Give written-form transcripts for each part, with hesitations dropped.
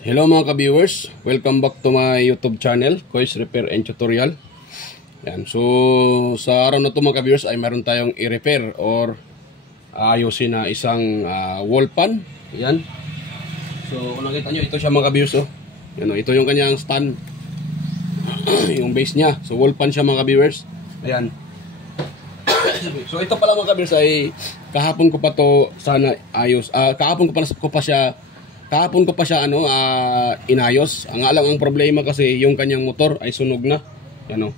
Hello mga ka-viewers, welcome back to my YouTube channel, Kois Repair and Tutorial. Yan. So sa araw na to mga ka-viewers ay meron tayong i-repair or ayusin na isang wall pan. Yan. So kung nakita nyo, ito siya mga ka-viewers. Yan, ito yung kanyang stand, yung base niya. So wall pan siya mga ka-viewers. Ayan. So ito pala mga ka-viewers ay kahapon ko pa to sana ayos. Kahapon ko pa siya inayos. Ang lang ang problema kasi yung kanyang motor ay sunog na. Yan o.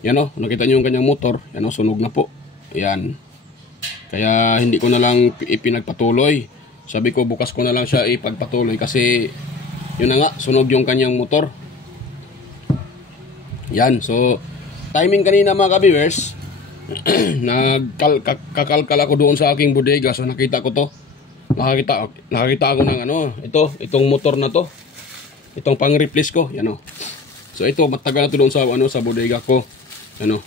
Yan o. Nakita nyo yung kanyang motor. Yan o. Sunog na po. Yan. Kaya hindi ko na lang ipinagpatuloy. Sabi ko bukas ko na lang siya ipagpatuloy kasi yun na nga. Sunog yung kanyang motor. Yan. So timing kanina mga ka-viewers, nagkakalkal ako doon sa aking bodega. So nakita ko to. Nakakita ako ng itong motor na to. Itong pang-replace ko, yan o. So ito matagal na to doon sa bodega ko. Ano?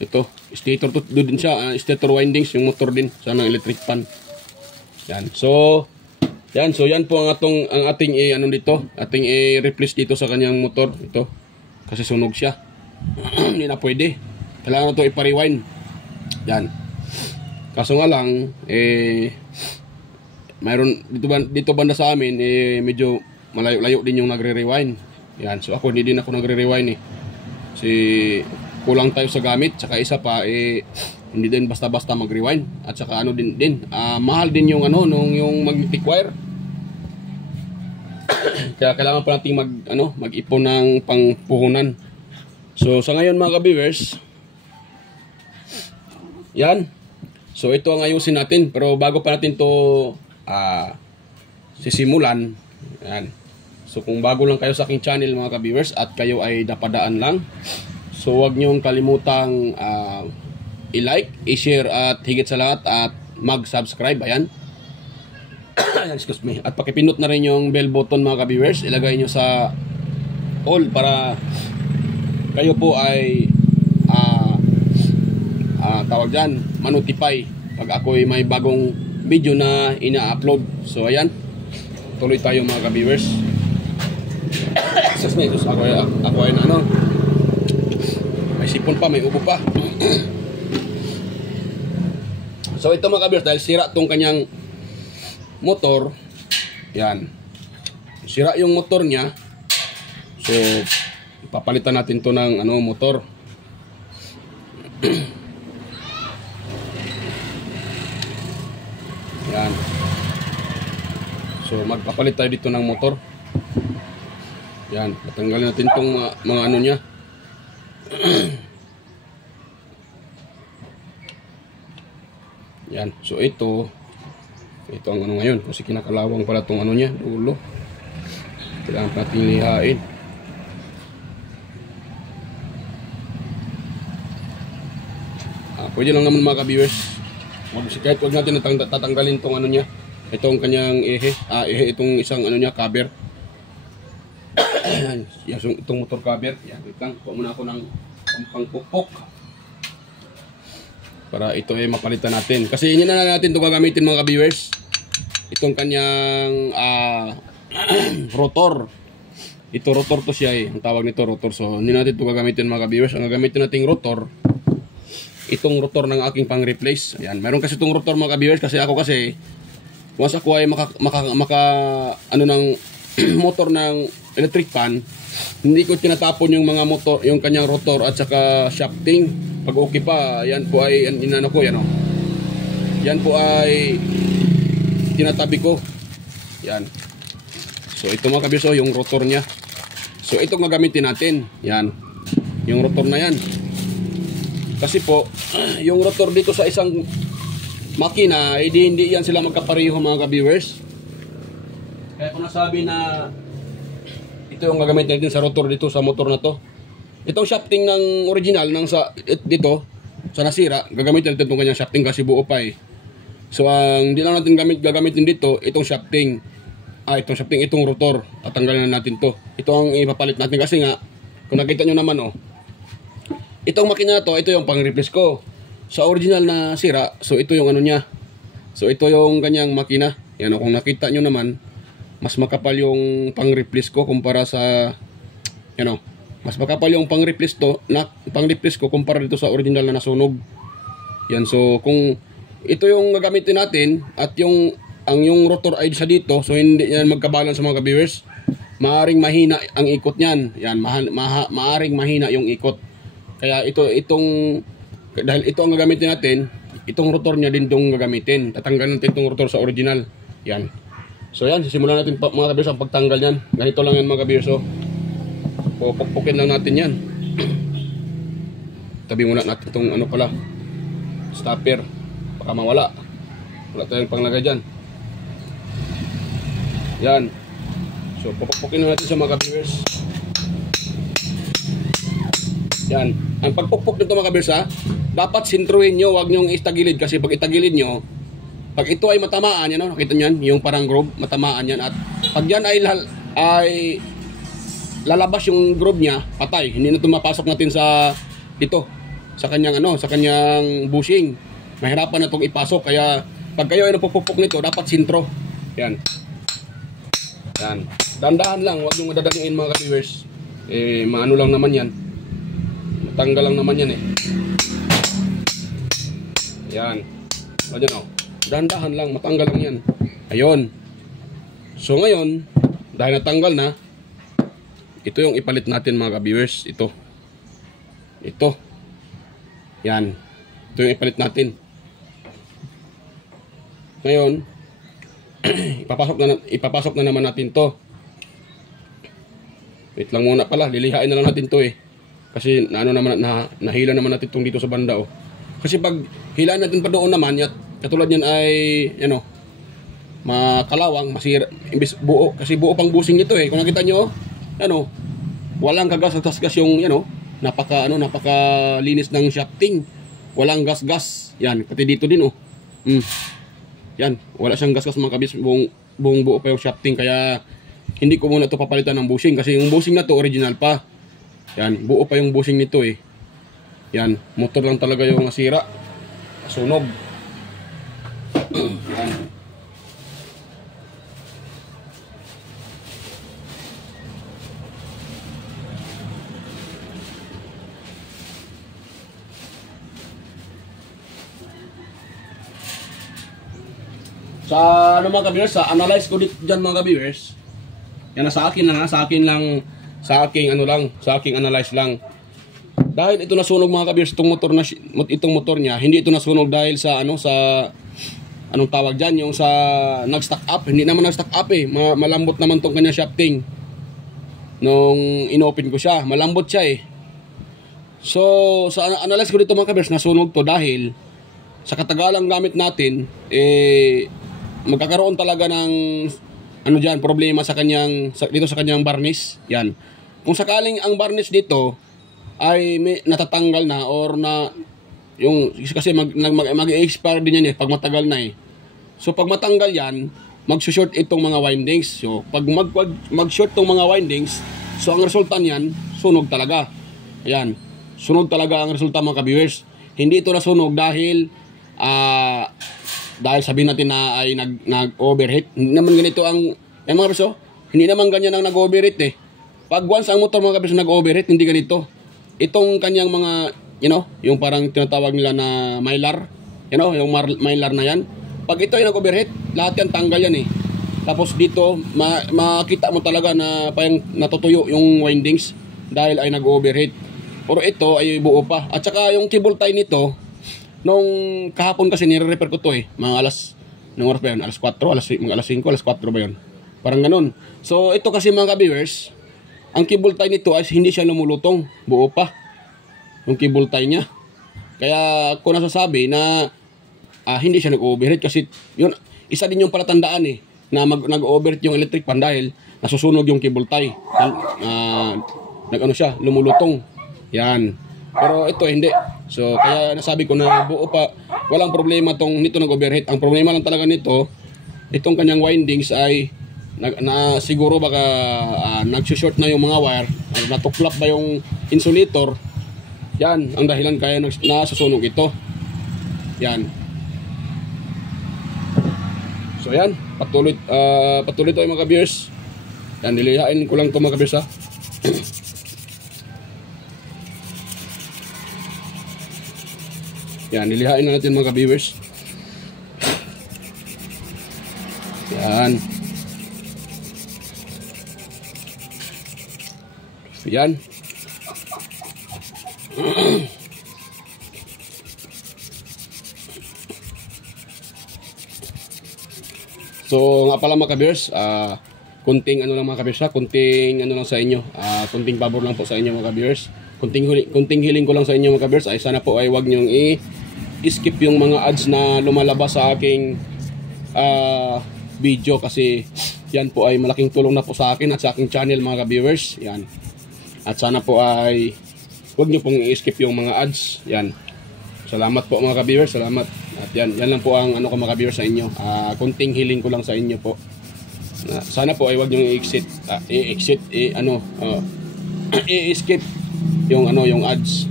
Ito, stator to din siya, stator windings yung motor din sa ng electric pan. Yan. So yan po ang ating ating i-replace dito sa kanyang motor ito. Kasi sunog siya. Hindi na pwede. Kailangan na to ipa-rewind. Yan. Kaso nga lang mayroon dito banda sa amin medyo malayo-layo din yung nagre-rewind. Yan, so ako hindi din ako nagre-rewind Kasi kulang tayo sa gamit, saka isa pa hindi din basta-basta mag-rewind at saka mahal din yung yung magnetic wire. Kaya kailangan pa nating mag-ipon ng pangpuhunan. So sa ngayon mga ka-viewers, yan. So ito ang ayusin natin, pero bago pa natin to sisimulan, yan. So kung bago lang kayo sa aking channel mga ka-viewers at kayo ay napadaan lang, so huwag niyong kalimutang i-like, i-share at higit sa lahat at mag-subscribe. Ayan. Excuse me. At pakipindot na rin yung bell button mga ka-viewers. Ilagay nyo sa all para kayo po ay tawag dyan, manotify pag ako'y may bagong video na ina-upload. So ayan, tuloy tayo mga ka-viewers. Ako ay may sipon pa, may ubo pa. So ito mga ka-viewers, dahil sira tong kanyang motor, yan, sira yung motor niya. So ipapalitan natin to ng motor. Yan. So magpapalit tayo dito ng motor. Yan, tatanggalin natin tong mga niya. Yan. So ito ang ngayon kasi kinakalawang pala tong niya, dulo. Kailangan natin lihain. Pwede lang naman mga ka-viewers. Kahit huwag natin tatanggalin itong niya. Itong kanyang itong isang niya, cover. Itong motor cover. Yan, wait lang. Kuha muna ako ng pangpukpok para ito mapalitan natin. Kasi hindi na natin ito gagamitin mga ka-viewers. Itong kanyang rotor. Ito rotor to siya Ang tawag nito rotor. So hindi natin ito gagamitin mga ka-viewers. Ang gagamitin nating rotor, itong rotor ng aking pang-replace. Ayan, meron kasi itong rotor mga ka-viewers kasi once ako ay ng motor ng electric pan, hindi ko tinatapon yung mga motor, yung kanyang rotor at saka shafting. Pag okay pa, yan po ay yan po ay tinatabi ko. Yan. So ito mga ka-viewers, yung rotor niya. So ito gagamitin natin. Yan. Yung rotor na yan. Kasi po, yung rotor dito sa isang makina, hindi yan sila magkapareho mga ka-viewers. Kaya kung nasabi na ito yung gagamit natin sa rotor dito sa motor na to. Itong shafting ng original dito sa nasira, gagamitin natin itong kanyang shafting kasi buo pa So ang hindi lang natin gagamitin dito, itong shafting. Itong rotor. Tatanggalin na natin to. Ito ang ipapalit natin kasi nga, kung nakita nyo naman itong makina na to, ito yung pang-replace ko. Sa original na sira, so ito yung niya. So ito yung kanyang makina. Yan kung nakita nyo naman, mas makapal yung pang-replace ko kumpara sa mas makapal yung pang-replace ko kumpara dito sa original na nasunog. Yan, so kung ito yung gagamitin natin at yung rotor ay sa dito, so hindi yan magkabalance sa mga ka-viewers. Maaring mahina ang ikot niyan. Yan, maaring mahina yung ikot. Kaya dahil ito ang gagamitin natin, itong rotor niya din itong gagamitin. Tatanggalin natin itong rotor sa original. Yan. So yan, sisimulan natin mga ka-viewers ang pagtanggal yan. Ganito lang yan mga ka-viewers. So, pupukpukin lang natin yan. Tabi muna natin itong stopper. Baka mawala. Wala tayong panglagay dyan. Yan. So, pupukpukin na natin sa mga ka-viewers. Yan. Ang pagpukpuk nito mga ka-viewers dapat sintruhin nyo. Huwag nyo itagilid. Kasi pag itagilid nyo, pag ito ay matamaan, yan, nakita nyo yan, yung parang groove, matamaan yan. At pag yan ay lalabas yung groove niya, patay. Hindi na ito mapasok natin sa kanyang bushing. Mahirapan na itong ipasok. Kaya pag kayo ay napupupok nito, dapat sintro. Yan. Yan. Dandahan lang, huwag nyo madadaliin mga ka-viewers. Maano lang naman yan. Matanggal lang naman yan Yan. Ayan Dandahan lang, matanggal lang yan. Ayun. So ngayon, dahil natanggal na, ito yung ipalit natin mga ka-viewers. Ito. Yan. Ito yung ipalit natin. Ngayon, ipapasok na naman natin to. Wait lang muna pala, lilihain na lang natin to Kasi nahila naman natin itong dito sa banda Kasi pag hilaan natin pa doon naman, katulad yan ay makalawang, masira, buo, kasi buo pang busing nito Kung nakita nyo, walang kagas-gas yung napaka-linis ng shafting. Walang gas-gas. Yan, pati dito din Yan, wala siyang gas-gas mga kabis, buong buo pa yung shafting. Kaya hindi ko muna ito papalitan ng bushing kasi yung bushing na to original pa. Yan, buo pa yung bushing nito Yan, motor lang talaga yung nasira. Sunog. Yan. Sa mga ka-viewers, sa analyze ko dito dyan mga ka-viewers. Yan sa akin sa aking analyze lang. Dahil ito nasunog mga ka-viewers, itong motor niya, hindi ito nasunog dahil sa anong tawag diyan, yung sa nag-stack up. Hindi naman nag-stack up malambot naman tong kanya shafting. Nung inopen ko siya, malambot siya So, sa analyze ko dito mga ka-viewers, nasunog to dahil sa katagalang gamit natin, magkakaroon talaga ng problema dito sa kanyang varnish. Yan. Kung sakaling ang varnish dito ay natatanggal na or kasi mag-expire din yan pag matagal na So pag matanggal yan, mag-short itong mga windings. So pag mag-short itong mga windings, so ang resulta niyan, sunog talaga. Ayan. Sunog talaga ang resulta mga ka-viewers. Hindi ito nasunog dahil sabihin natin na ay nag-overheat. Hindi naman ganito mga beso. Hindi naman ganyan ang nag-overheat Pag once ang motor mga beso nag-overheat, hindi ganito. Itong kanyang mga, yung parang tinatawag nila na mylar. Yung mylar na yan. Pag ito ay nag-overheat, lahat yan tanggal yan Tapos dito, makita mo talaga na parang natutuyo yung windings dahil ay nag-overheat. Pero ito ay buo pa. At saka yung cable tie nito, nung kahapon kasi nire-repair ko to mga nung oras ba yun? Alas 4, mga alas 5, alas 4 ba yun? Parang ganun. So ito kasi mga ka-viewers, ang cable tie nito ay hindi siya lumulutong, buo pa yung cable tie niya. Kaya ako nasasabi na hindi siya nag-overheat kasi yun, isa din yung palatandaan na nag-overheat yung electric fan dahil nasusunog yung cable tie. Lumulutong. Yan. Pero ito hindi. So kaya nasabi ko na buo pa, walang problema nito nag-overheat. Ang problema lang talaga nito, itong kanyang windings ay siguro baka nag-short na yung mga wire, natuklap ba yung insulator. Yan ang dahilan kaya nasusunog ito. Yan. So yan, patuloy tayo mga ka-viewers. Yan, nilihain ko lang ito mga ka-viewers ha. Yan, nilihain na natin mga ka-viewers. Yan. Yan. So nga pala mga ka-viewers, kunting ano lang mga ka-viewers ha, kunting ano lang sa inyo, kunting pabor lang po sa inyo mga ka-viewers. Kunting hiling ko lang sa inyo mga ka-viewers ay sana po ay wag niyong i-skip yung mga ads na lumalabas sa aking video, kasi yan po ay malaking tulong na po sa akin at sa aking channel mga ka-viewers. Yan. At sana po ay wag niyo pong i-skip yung mga ads. Yan. Salamat po mga ka-viewers, salamat. At yan lang po ang ano ko mga ka-viewers sa inyo. Kunting hiling ko lang sa inyo po. Sana po ay wag niyo i-skip yung yung ads.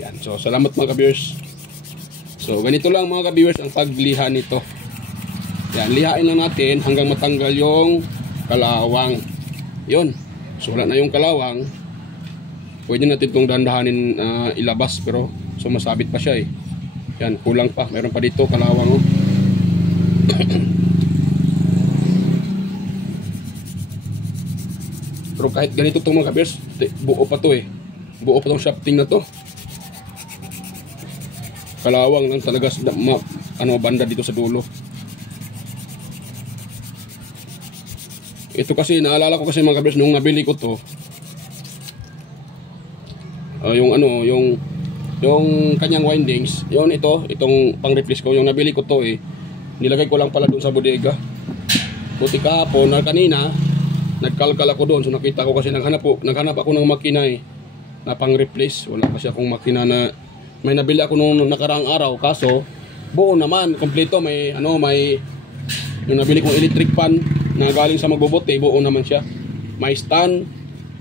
Yan. So salamat mga ka-viewers. So ganito lang mga ka-viewers ang pagliha nito. Yan, lihain lang natin hanggang matanggal yung kalawang. Yun. So wala na yung kalawang. Pwede natin itong dahan-dahanin ilabas, pero sumasabit pa siya eh. Yan, kulang pa. Meron pa dito kalawang oh. Pero kahit ganito itong mga ka-viewers, buo pa to eh. Buo pa itong shafting na to. Kalawang lang talaga banda dito sa dulo. Ito kasi naalala ko kasi mga ka-viewers nung nabili ko to. Yung kanyang windings, itong pang-replace ko, yung nabili ko to eh. Nilagay ko lang pala doon sa bodega. Buti kahapon na kanina, nagkalkal ako doon. So nakita ko kasi naghanap ako ng makina eh, na pang-replace. Wala kasi akong makina na may nabili ako nung nakaraang araw. Kaso buo naman, kompleto, may yung nabili kong electric fan na galing sa magbobote, buo naman siya. May stand,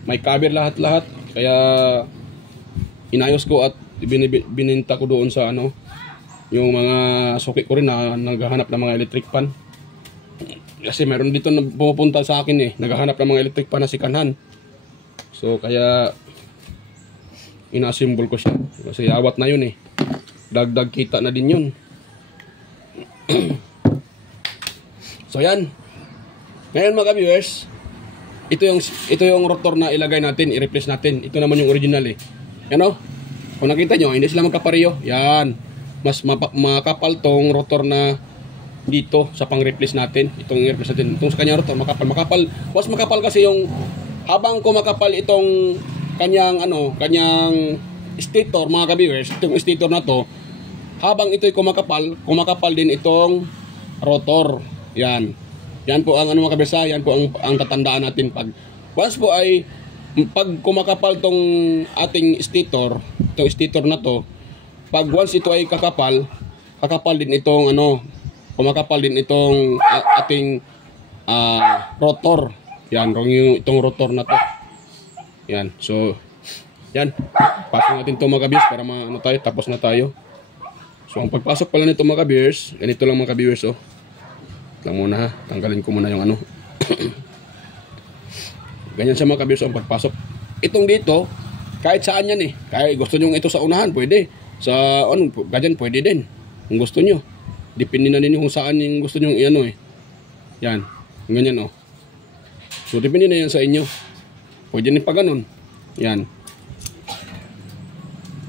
may cover lahat-lahat. Kaya inayos ko at bininta ko doon sa yung mga suki ko rin na naghahanap ng mga electric fan. Kasi meron dito na pupunta sa akin eh, naghahanap ng mga electric fan na sikanhan. So kaya inasimbol ko siya. Kasi awat na yun eh. Dagdag kita na din yun. So yan. Ngayon mga viewers, ito yung rotor na ilagay natin, i-replace natin. Ito naman yung original eh. Yan o. Kung nakita nyo, hindi sila magkapareho. Yan. Mas makapal tong rotor na dito sa pang-replace natin. Itong i-replace natin. Itong sa kanyang rotor, makapal. Mas makapal kasi yung habang kumakapal itong kanyang stator mga ka-viewers, itong stator na to, habang ito'y kumakapal din itong rotor. Yan. Yan po ang mga kabisa, yan po ang tatandaan natin pag once po ay pag kumakapal tong ating stator, itong stator na to, pag once ito ay kakapal din itong kumakapal din itong ating rotor. Yan, itong rotor na to. Yan. So, yan. Pasok natin ito mga ka-viewers para tayo, tapos na tayo. So, ang pagpasok pala nito mga ka-viewers, ganito lang mga ka-viewers oh. Lang muna ha, tanggalin ko muna yung ganyan siya mga ka-viewers ang pagpasok. Itong dito, kahit saan yan eh. Kaya gusto nyo ito sa unahan, pwede. Sa ganyan, pwede din. Kung gusto nyo. Depende na din kung saan yung gusto nyo eh. Yan, ganyan oh. So, depende na yan sa inyo. Pwede din pa ganun. Yan.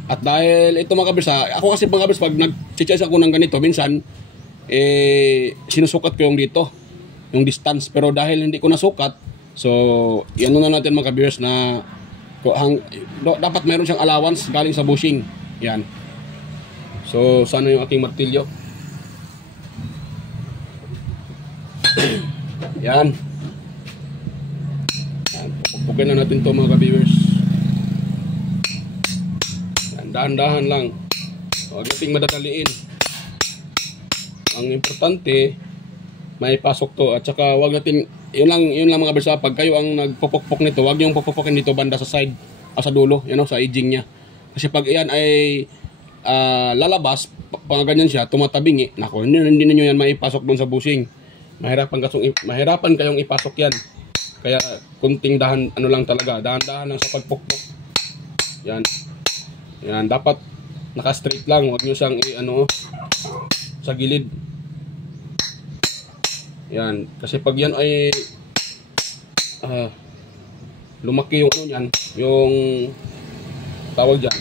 At dahil ito mga ka-viewers ako kasi mga ka-viewers pag nag-chase ako ng ganito, minsan, sinusukat ko yung dito, yung distance. Pero dahil hindi ko nasukat, so yan na natin mga ka-viewers na dapat meron siyang allowance galing sa bushing. Yan. So sana yung aking martilyo. Yan. Pupugin na natin to mga ka-viewers. Dahan-dahan lang. Huwag nating madadaliin. Ang importante, may pasok to. At saka wag natin, yun lang mga kabisa, pag kayo ang nagpupukpok nito, wag yung pupupukin dito banda sa side, sa dulo, sa edging niya. Kasi pag iyan ay lalabas, ganyan siya, tumatabing nako, hindi niyo yan maipasok doon sa bushing. Mahirapan kayong ipasok yan. Kaya kunting ano lang talaga, dahan-dahan lang sa pagpukpok. Yan. Yan, dapat naka-straight lang, huwag niyo siyang sa gilid. Yan, kasi pag yan ay lumaki yung yan, yung tawag diyan.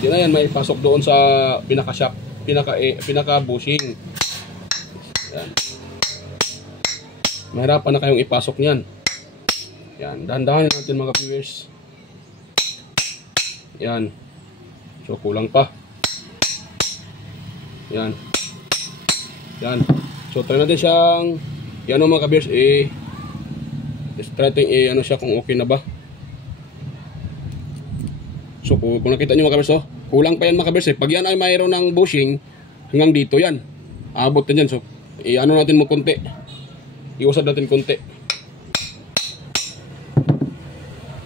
Di na yan may pasok doon sa pinaka-shop, pinaka-bushing. Yan. Mahirapan na kayong ipasok niyan. Yan, dahan-dahan natin mga viewers. Yan. So kulang pa. Yan. Yan. So try natin siyang mga viewers try siya kung okay na ba. So kung nakita niyo mga viewers, kulang pa yan mga viewers. Pag yan ay mayroon ng bushing hanggang dito yan. Abot na dyan. So natin mo konti. Iusad natin konti.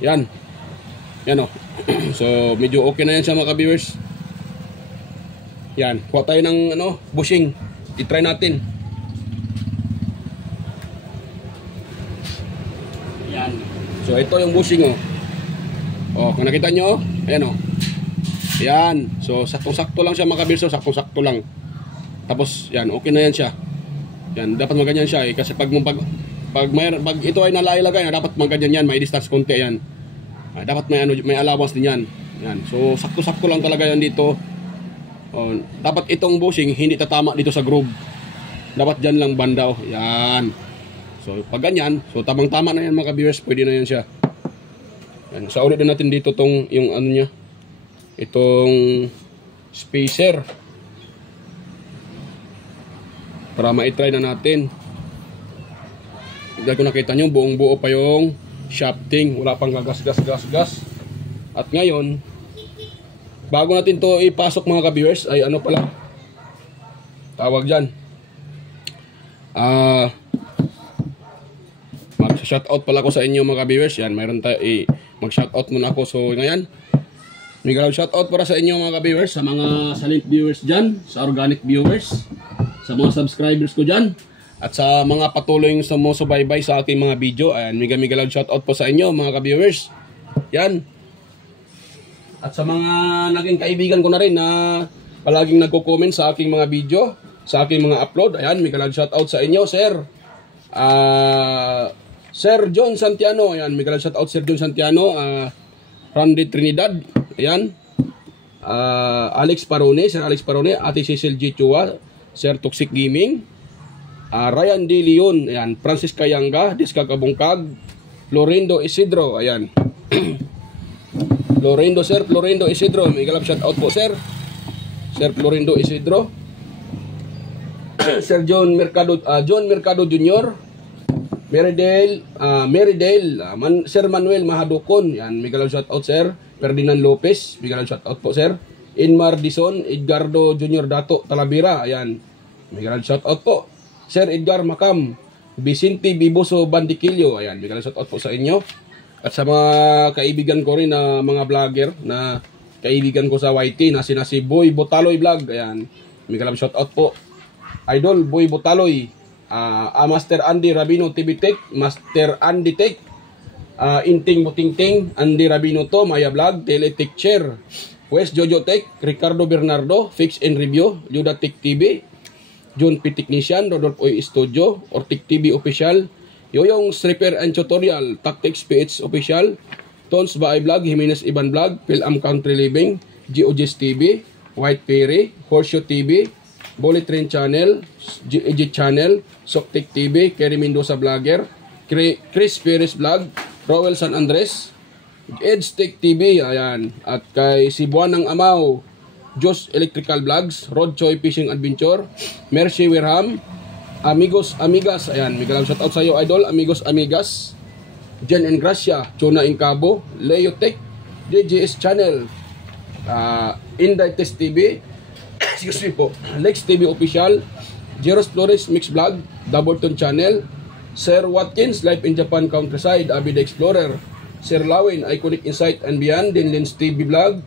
Yan. Yan So medyo okay na yan siya mga viewers. Yan. Kuha tayo ng bushing. I-try natin. Yan. So ito yung bushing kung nakita nyo, ayan Yan. So saktong-sakto lang siya mga viewers. Saktong-sakto lang. Tapos yan, okay na yan siya. Yan, dapat maganyan siya kasi pag ito ay nalailagay dapat maganyan yan, may distance konti yan. Dapat may allowance din yan. Yan. So sakto-sakto lang talaga yan dito. Dapat itong bushing hindi tatama dito sa groove. Dapat diyan lang banda Yan. So pag ganyan, so tamang-tama na yan mga viewers, pwede na yan siya. Yan, sa ulit din natin dito yung niya. Itong spacer. Para ma-try na natin. Dahil kung nakita nyo, buong buo pa yung shafting. Wala pang gas. At ngayon, bago natin to ipasok mga ka-viewers, ay pala. Tawag dyan. Mag-shoutout pala ko sa inyo mga ka-viewers. Yan, mayroon tayo mag-shoutout muna ako. So, ngayon, may shoutout para sa inyo mga ka-viewers. Sa mga silent viewers dyan. Sa organic viewers. Sa mga subscribers ko dyan. At sa mga patuloy yung sumusubaybay sa aking mga video. Ayan, mega loud shoutout po sa inyo mga ka-viewers. Yan. At sa mga naging kaibigan ko na rin na palaging nagko-comment sa aking mga video, sa aking mga upload. Ayan, mega loud shoutout sa inyo, sir. Sir John Santiano. Ayan, mega loud shoutout Sir John Santiano. Randy Trinidad. Ayan. Alex Parone, Sir Alex Parone, Ate Cecil G. Chua, Sir Toxic Gaming, Ryan D. Leon, ayan, Francis Kayanga, Diska Kabungkag, Florindo Isidro, ayan. Florindo Isidro, may galap shout out po sir. Sir Florindo Isidro. Sir John Mercado Jr. Sir Manuel Mahadukon, ayan, may galap shout out sir. Ferdinand Lopez, may galap shout out po sir. Inmar Dison, Edgardo Jr. Dato Talavera, ayan. May shout out po. Sir Edgar Macam, Vicente Biboso Bandikilyo, ayan. May shout out po sa inyo. At sa mga kaibigan ko rin na mga vlogger na kaibigan ko sa YT na si Boy Botaloy Vlog, ayan. May shout out po. Idol Boy Botaloy, Master Andy Rabino TV Tech, Master Andy Tech, Inting Butingting, Andy Rabino to, Maya Vlog, Teletech Chair, West Jojo Tech, Ricardo Bernardo, Fix and Review, Yuda Tech TV, John P. Technician, Rodolfo Oy Studio, Ortic TV Official, Yoyong Stripper and Tutorial, Tactics PH Official, Tons Baay Vlog, Jimenez Iban Vlog, Philam Country Living, GOGS TV, White Perry, Horseshoe TV, Bullet Train Channel, GEG Channel, Soktek TV, Kerry Mendoza Vlogger, Chris Perez Vlog, Rowell San Andres, Edge Tech TV, ayan. At kay Sibuan ng Amaw, Josh Electrical Vlogs, Rod Choi Fishing Adventure, Mercy Wirham, Amigos Amigas, ayan. May galang shoutout sa iyo, idol. Amigos Amigas, Jen and Gracia, Chona Incabo, Leo Tech, DJS Channel, Inday Test TV, excuse me po, Lex TV Official, Jeros Flores Mix Vlog, Doubleton Channel, Sir Watkins, Life in Japan Countryside, Avid Explorer, Sir Lawin, Iconic Insight and Beyond, Dinlins TV Vlog,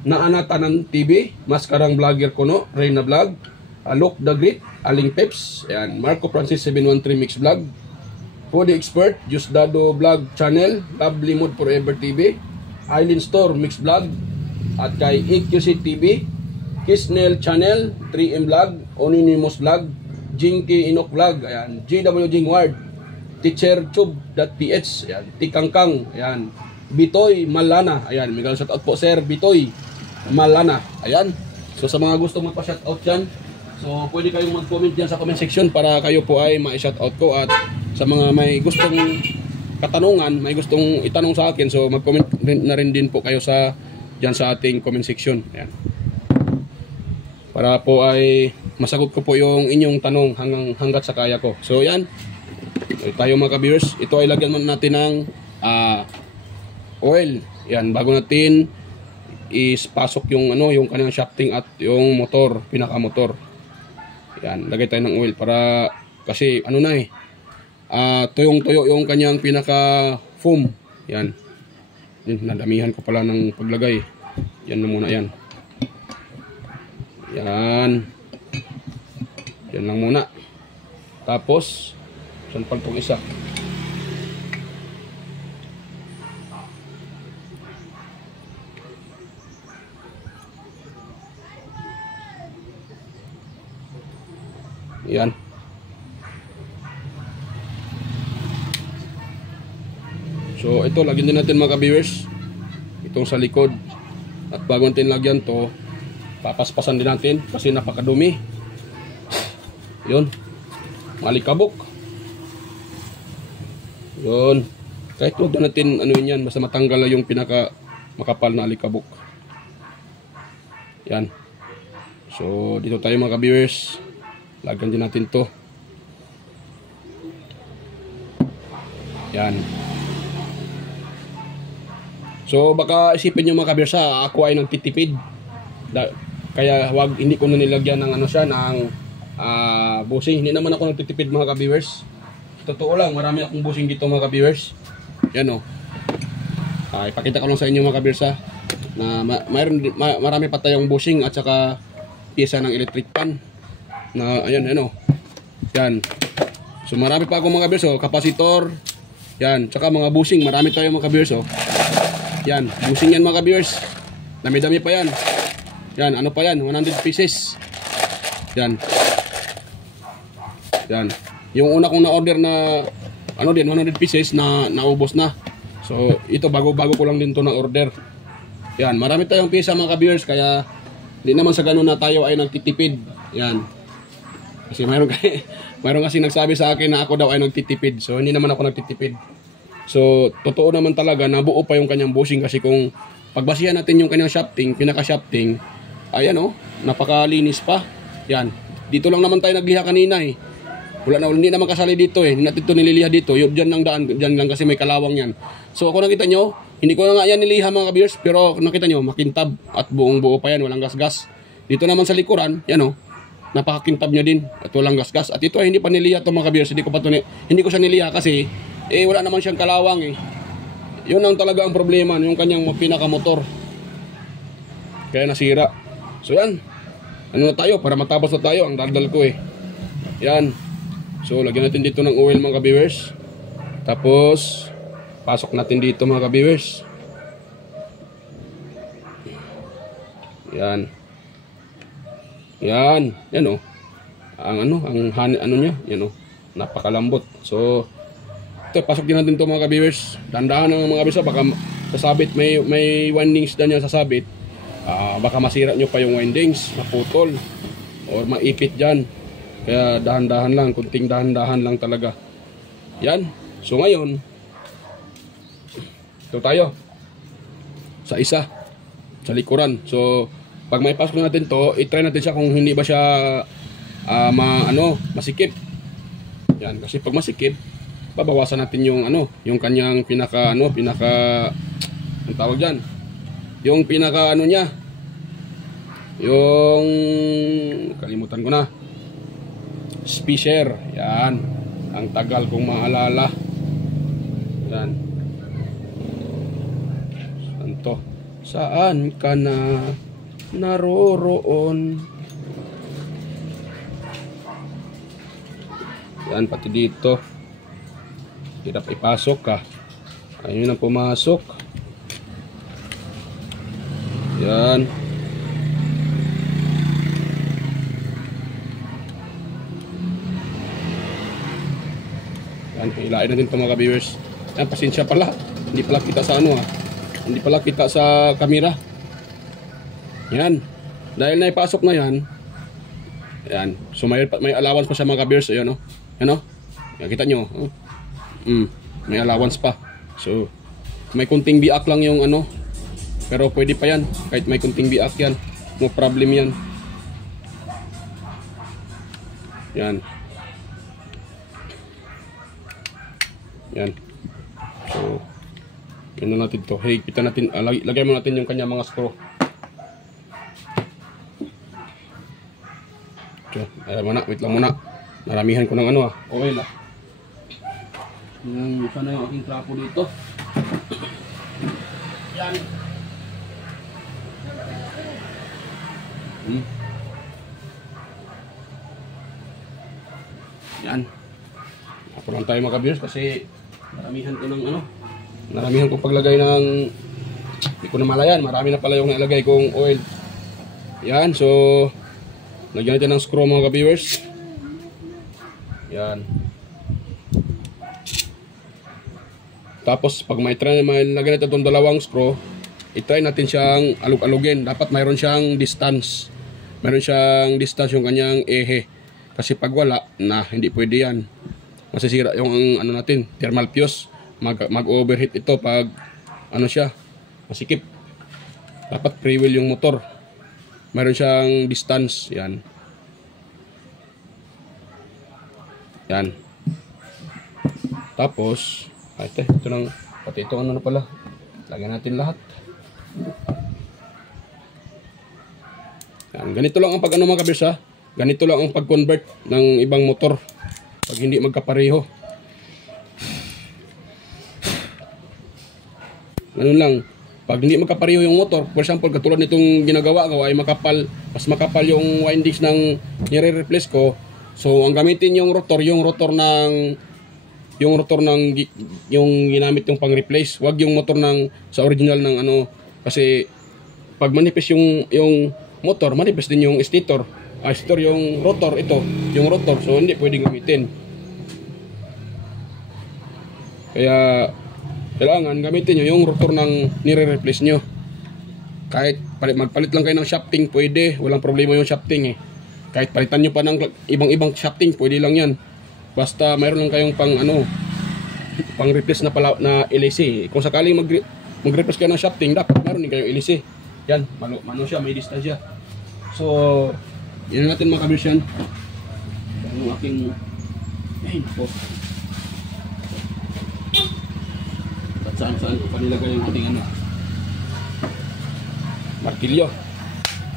Naana Tanan TV, Maskarang Vlogger Kuno, Reyna Vlog, Alok the Great, Aling Peps, ayan, Marco Francis 713 Mix Vlog, Foodie Expert, Jusdado Vlog Channel, Lovely Mood Forever TV, Island Store Mix Vlog, at kay EQC TV, Kisnel Channel, 3M Vlog, Oninimus Vlog, Jinky Inok Vlog, ayan, GW Jingward, teachertube.ph, ayan, Tikangkang, ayan, Bitoy Malana, ayan, may shoutout po sir, Bitoy Malana, ayan. So sa mga gusto magpa-shoutout dyan, so pwede kayong mag-comment dyan sa comment section para kayo po ay ma-shoutout ko. At sa mga may gustong katanungan, may gustong itanong sa akin, so mag-comment na rin din po kayo sa dyan sa ating comment section, ayan, para po ay masagot ko po yung inyong tanong hanggat sa kaya ko. So yan, tayo mga ka-viewers, ito ay lagyan man natin ng oil. Yan, bago natin ispasok yung yung kanyang shafting at yung motor, pinaka-motor. Yan, lagay tayo ng oil para kasi tuyong-tuyo yung kanyang pinaka-foam. Yan. Nadamihan ko pala ng paglagay. Yan na muna yan. Yan. Yan lang muna. Tapos saan pa itong isa? Yan. So ito, lagyan din natin mga ka-viewers itong sa likod. At bago natin lagyan to, papaspasan din natin kasi napakadumi. Yun, malikabok. Yun, kahit huwag na natin yan, basta matanggal yung pinaka makapal na alikabok. Yan. So dito tayo mga ka-viewers, lagyan din natin to. Yan. So baka isipin nyo mga ka-viewers, ako ay nagtitipid. Kaya hindi ko na nilagyan ng ng busing. Hindi naman ako nagtitipid mga ka-viewers. Totoo lang, marami akong busing dito mga ka-viewers. Yan o. Ipakita ko lang sa inyo mga ka-viewers na marami pa tayong busing at saka pyesa ng electric pan. Na ayan o. Yan. So marami pa akong mga ka-viewers kapasitor. Yan, tsaka mga busing, marami tayong mga ka-viewers Yan, busing yan mga ka-viewers. Dami-dami pa yan. Yan, ano pa yan? 100 pieces. Yan. Yan. Yung una kong na-order na 100 pieces na naubos na. So, ito bago-bago ko lang din to na-order. Yan, marami tayong pyesa mga ka-viewers, kaya hindi naman sa ganun na tayo ay nagtitipid. Yan. Kasi mayroon kasi nagsabi sa akin na ako daw ay nagtitipid. So, hindi naman ako nagtitipid. So, totoo naman talaga na buo pa yung kanyang bushing kasi kung pagbasihan natin yung kanyang shafting, pinaka-shafting, ayan napakalinis pa. Yan. Dito lang naman tayo nagliha kanina hindi naman kasali dito Hindi natin ito nililiha dito. Yung dyan lang daan, dyan lang kasi may kalawang yan. So, ako nakita nyo, hindi ko na nga yan niliha mga ka-viewers, pero nakita nyo, makintab at buong buo pa yan, walang gas-gas. Dito naman sa likuran, yan napakakintab niya din at walang gas-gas. At ito ay hindi pa niliha ito mga ka-viewers, hindi ko siya niliha kasi wala naman siyang kalawang Yun ang talaga ang problema, yung kanyang pinaka-motor. Kaya nasira. So yan. Ano na tayo? Para matapos na tayo. Ang daldal ko Yan. So lagyan natin dito ng oil mga ka-viewers. Tapos pasok natin dito mga ka-viewers. Yan. Yan. Yan ang niya. Yan napakalambot. So ito, pasok din natin ito mga ka-viewers. Dandahan ng mga bisa, baka sasabit, may windings na niya sasabit. Baka masira nyo pa yung windings, maputol, or maipit dyan. Kaya dahan-dahan lang, kunting dahan-dahan lang talaga. Yan. So ngayon, ito tayo. Sa isa. Sa likuran. So, pag may pasok natin to, i-try natin siya kung hindi ba siya masikip. Yan. Kasi pag masikip, babawasan natin yung yung kanyang pinaka ang tawag diyan, yung pinaka niya, yung kalimutan ko na, spacer. Yan, ang tagal kong maalala. Yan, santo Saan ka na naroroon? Yan, pati dito. Hirap ipasok ka. Ayun ang pumasok. Yan. Yan, hilain natin ito mga ka-viewers. Yan, pasensya pala. Hindi pala kita sa ano Hindi pala kita sa camera. Yan. Dahil naipasok na yan. Yan. So may allowance pa sa mga ka-viewers. Ayan o. Yan o. Yan, kita nyo. May allowance pa. So may kunting biak lang yung ano. Pero pwede pa yan. Kahit may kunting biak yan. No problem yan. Yan. Yan. So yun na natin to. Hey, kita natin, lagay mo natin yung kanya mga screw. So, ayan muna, wait lang muna. Naramihan ko ng ano oil sana yung aking trapo dito. Yan. Yan. Ako lang tayo mga ka-viewers kasi naramihan ko ng ano. Naramihan kong paglagay ng, hindi ko na malayan, marami na pala yung nalagay kong oil. Yan, so lagyan natin ng screw mga ka-viewers. Yan. Tapos pag may lagyan natin itong dalawang screw, i-try natin siyang alug-alugin. Dapat mayroon siyang distance. Mayroon siyang distance yung kanyang ehe. Kasi pag wala, hindi pwede yan. Masisira yung ano natin, thermal fuse. Mag-overheat ito pag ano siya, masikip. Dapat free wheel yung motor. Meron siyang distance. Yan. Yan. Tapos ito nang pati ito ano na pala. Lagyan natin lahat. Yan. Ganito lang ang pag ano mga ka-viewers Ganito lang ang pag-convert ng ibang motor pag hindi magkapareho. Ganun lang. Pag hindi magkapareho yung motor, for example, katulad nitong ginagawa ko ay mas makapal yung windings ng nire-replace ko. So, ang gamitin yung rotor yung ginamit yung pang-replace. Wag yung motor sa original ng ano, kasi pag manipis yung motor, manipis din yung stator. Stator yung rotor, ito, yung rotor. So, hindi pwedeng gamitin. Kaya kailangan gamitin nyo yung rotor ng nire-replace nyo. Kahit magpalit lang kayo ng shafting, pwede. Walang problema yung shafting Kahit palitan nyo pa ng ibang shafting, pwede lang yan. Basta mayroon lang kayong pang replace na LAC. Kung sakaling mag-replace kayo ng shafting, dapat mayroon din kayong LAC. Yan, mano siya, may distance siya. So, yun natin mga ka-viewers yan. Yung aking saan ko pa nilagay yung ating martilyo.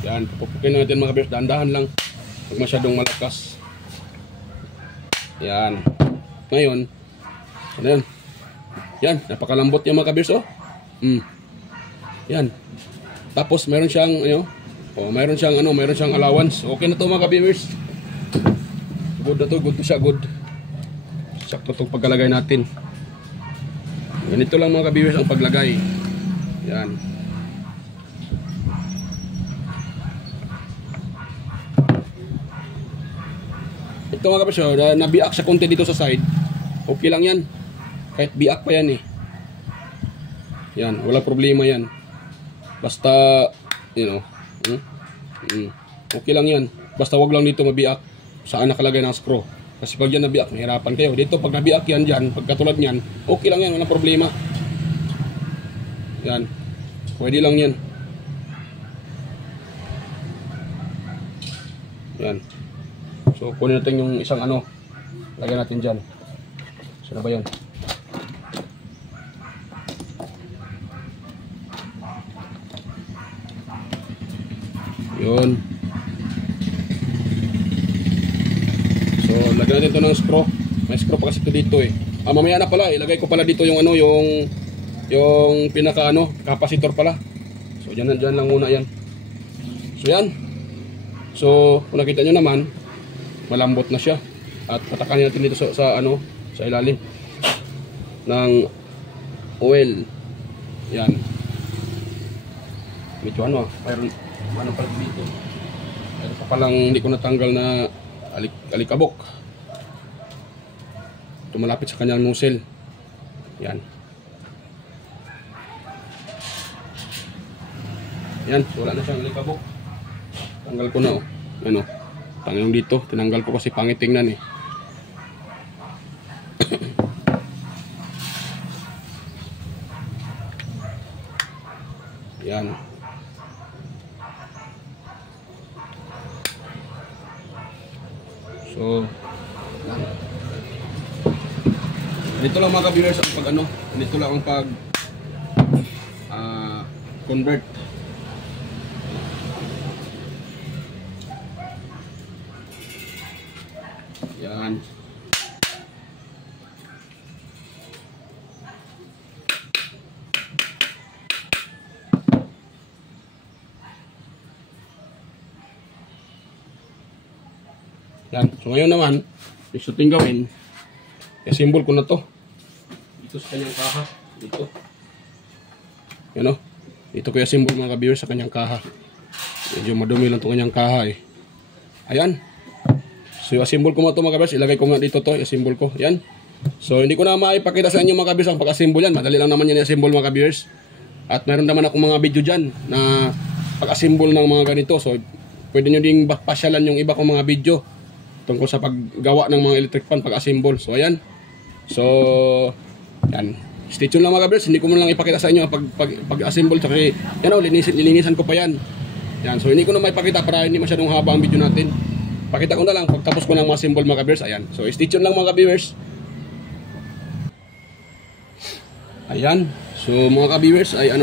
Yan, pupukin natin mga ka-viewers, dahan-dahan lang, huwag masyadong malakas. Yan. Ngayon, ano yan? Yan, napakalambot yung mga ka-viewers Yan. Tapos meron siyang mayroon siyang allowance. Okay na to mga ka-viewers. Good na to, good to siya, good. Sakto itong pagkalagay natin. Ganito lang mga ka-viewers ang paglagay. Yan. Ito mga ka-viewers, nabiak sa konti dito sa side. Okay lang yan. Kahit biak pa yan Yan, wala problema yan. Basta, okay lang yan. Basta wag lang dito mabiak saan nakalagay ng screw. Kasi pag yan nabiak, nahirapan kayo. Dito pag nabiak yan dyan, pagkatulad nyan, okay lang yan, walang problema. Yan. Pwede lang yan. Yan. So, kunin natin yung isang lagyan natin dyan. Saan na ba yun? Yun. So, lagyan natin ito ng screw. May screw pa kasi ito dito mamaya na pala, ilagay ko pala dito yung yung pinaka capacitor pala. So, So dyan lang muna yan. So yan. So kung nakita nyo naman, malambot na siya. At patakanin natin dito sa ilalim ng oil. Yan. Medyo mayroon pa dito. Mayroon pa palang hindi ko natanggal na alikabok. Ito malapit sa kanyang nozzle. Yan. Yan, wala na siyang alikabok. Tanggal ko na Ano? Tanggal dito, tinanggal ko kasi pangit tingnan Yan. So, dito lang mga ka-viewers ang dito lang ang pag convert. Yan. Yan. So ngayon naman, gusto ting gawin, i-assemble ko na to. Dito sa kanyang kaha. Dito. Yan Dito ko i-assemble mga ka-viewers sa kanyang kaha. Medyo madumi lang itong kanyang kaha Ayan. So i-assemble ko mo ito mga ka-viewers. Ilagay ko nga dito to. I-assemble ko. Yan. So hindi ko na maipakita sa inyo mga ka-viewers ang pag-assemble yan. Madali lang naman yan i-assemble mga ka-viewers. At meron naman akong mga video dyan na pag-assemble ng mga ganito. So pwede nyo ding pasyalan yung iba kong mga video tungkol sa paggawa ng mga electric fan pag-assemble. So ayan. So yan. Stay tuned lang mga ka-viewers. Hindi ko muna lang ipakita sa inyo ang pag-assemble. Kasi linisan ko pa yan. Yan. So hindi ko na maipakita para hindi masyadong haba ang video natin. Pakita ko na lang pagtapos ko ng mga assemble mga ka-viewers. Ayan. So stay tuned lang mga ka-viewers. Ayan. So mga ka-viewers ay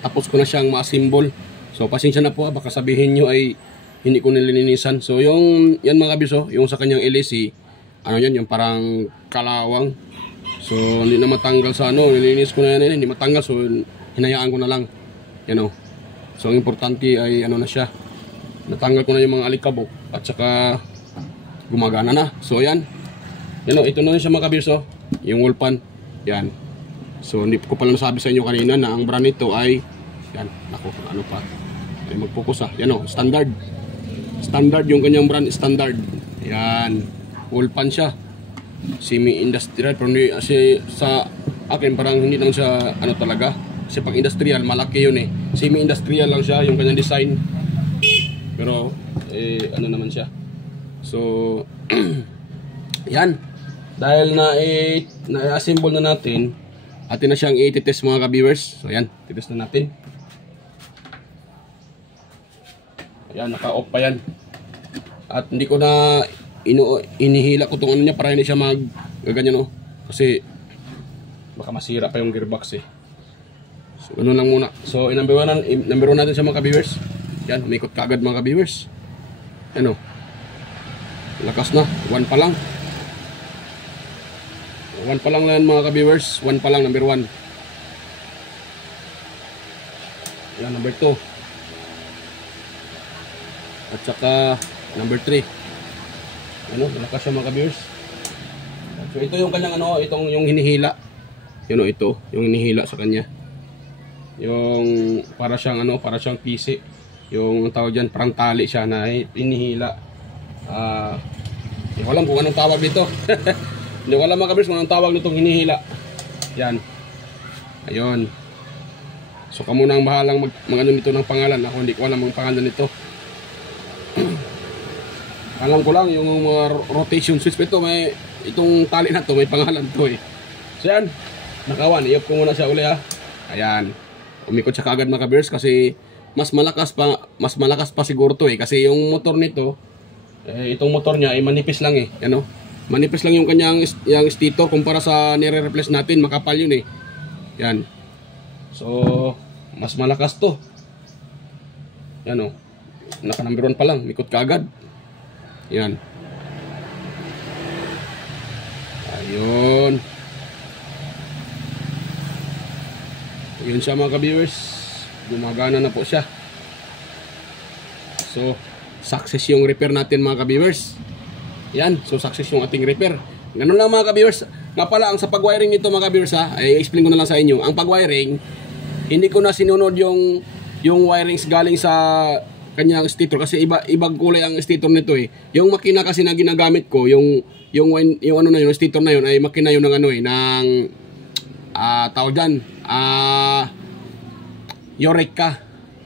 tapos ko na siyang ma-assemble. So pasensya na po baka sabihin nyo ay hindi ko nilinisan. So yan mga ka-viewers yung sa kanyang LAC, yung parang kalawang. So hindi na matanggal sa nilinis ko na yan, hindi matanggal, so hinayaan ko na lang. So ang importante ay na siya. Natanggal ko na yung mga alikabok at saka gumagana na. So ayan. Ito na siya mga ka-viewers yung wall pan. Yan. So hindi ko pala nasabi sa inyo kanina na ang brand nito ay yan, ay mag-focus standard. Standard yung kanyang brand, standard. Yan. Wall pan siya. Semi-industrial. Pero sa akin parang hindi naman siya talaga. Kasi pag industrial, malaki yun Semi-industrial lang siya yung kanyang design. Pero naman siya. So yan. Dahil na-assemble na natin, atin na siyang i-test mga ka-viewers. So yan, titest na natin. Ayan, naka-off pa yan. At hindi ko na inihila ko itong niya para hindi siya ganyan kasi baka masira pa yung gearbox So ganun lang muna. So number one natin sa mga ka-viewers. Yan, umikot kaagad mga ka-viewers. Lakas na, 1 pa lang. 1 pa lang yan mga ka-viewers. 1 pa lang, number 1. Yan, number 2. At saka number 3. Malakas siya mga ka-viewers. So ito yung kanyang itong yung hinihila. Ito, yung hinihila sa kanya. Yung para siyang PC. Yung tawag diyan, parang tali siya na hinihila. Hindi ko alam kung anong tawag dito. Hindi ko alam mga ka-viewers kung anong tawag nitong hinihila. Yan. Ayun. So kamo na ang bahalang nito ng pangalan. Ako hindi ko alam ang pangalan nito. Alam ko lang yung mga rotation switch ito, itong tali na to may pangalan to So yan, nakawan, i-off ko muna siya uli Ayan, umikot siya kagad mga ka-viewers kasi mas malakas pa siguro to kasi yung motor nito, itong motor niya ay manipis lang manipis lang yung kanyang yung stator kumpara sa nire-replace natin, makapal yun Yan. So mas malakas to. Yan naka number 1 pa lang, mikot kaagad. Yan. Ayun. Ayun siya mga ka-viewers. gumagana na po siya. So, success yung repair natin mga ka-viewers. Yan, so success yung ating repair. Ganun lang mga ka-viewers. Nga pala, ang sa pag-wiring nito mga ka-viewers ay explain ko na lang sa inyo. Ang pag-wiring, hindi ko na sinunod yung wirings galing sa kanyang stator kasi ibang kulay ang stator nito eh. Yung makina kasi na ginagamit ko, yung ano na yun, yung stator na yun ay makina yun ng ano eh, ng tawag dyan, Eureka.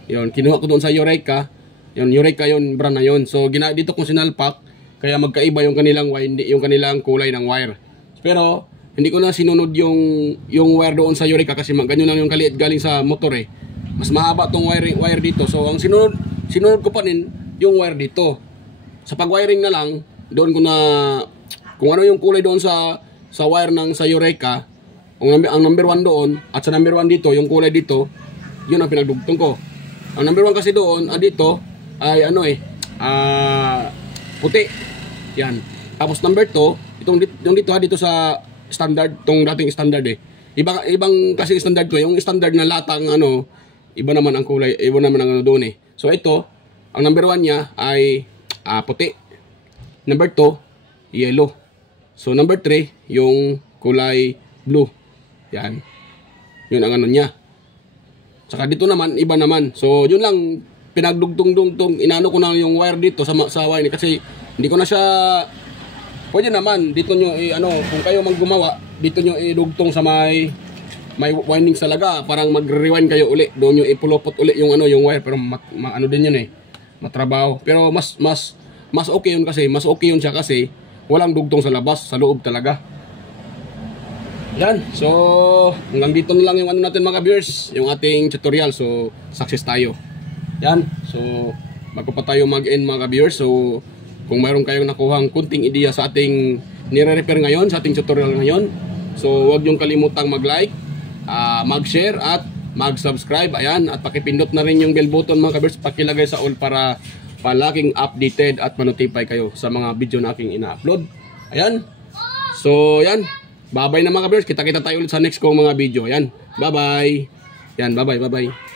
Yun, kinuha ko doon sa Eureka. Yun, Eureka yun, brand na yun. So, dito kong sinalpak, kaya magkaiba yung kanilang kulay ng wire. Pero, hindi ko na sinunod yung wire doon sa Eureka kasi ganyan lang yung kaliit galing sa motor eh. Mas mahaba tong wire dito. So, ang sinunod ko pa rin yung wire dito. Sa pag-wiring na lang, doon ko na, kung ano yung kulay doon sa wire sa Eureka, ang number 1 doon, at sa number 1 dito, yung kulay dito, yun ang pinagdugtong ko. Ang number 1 kasi doon, dito, ay ano eh, puti. Yan. Tapos number 2, yung dito sa standard, itong dating standard eh. Ibang kasi standard to, yung standard na latang ano, iba naman ang kulay, iba naman ang ano doon eh. So ito, ang number 1 niya ay puti. Number 2, yellow. So number 3, yung kulay blue. Yan. Yun ang ano niya. Saka dito naman, iba naman. So yun lang, pinagdugtong-dugtong, inano ko na yung wire dito sa wire kasi hindi ko na siya, pwede naman, dito nyo kung kayo gumawa, dito nyo idugtong sa may windings talaga, parang mag-rewind kayo uli, doon nyo ipulopot uli yung wire, pero ano din yun eh, matrabaho. Pero mas okay yun kasi, mas okay yun siya kasi walang dugtong sa labas, sa loob talaga. Yan, so hanggang dito na lang yung natin mga viewers, yung ating tutorial. So success tayo. Yan, so bago pa tayo mag-end mga viewers, so kung mayroon kayong nakuhang kunting ideya sa ating nire-repair ngayon, sa ating tutorial ngayon, so huwag niyong kalimutang mag-like, mag-share at mag-subscribe. Ayan, at pakipindot na rin yung bell button mga viewers, pakilagay sa all para palaging updated at manotify kayo sa mga video na aking ina-upload. Ayan, so yan, bye-bye na mga viewers. Kita-kita tayo ulit sa next kong mga video. Yan. Bye-bye. Yan, bye-bye.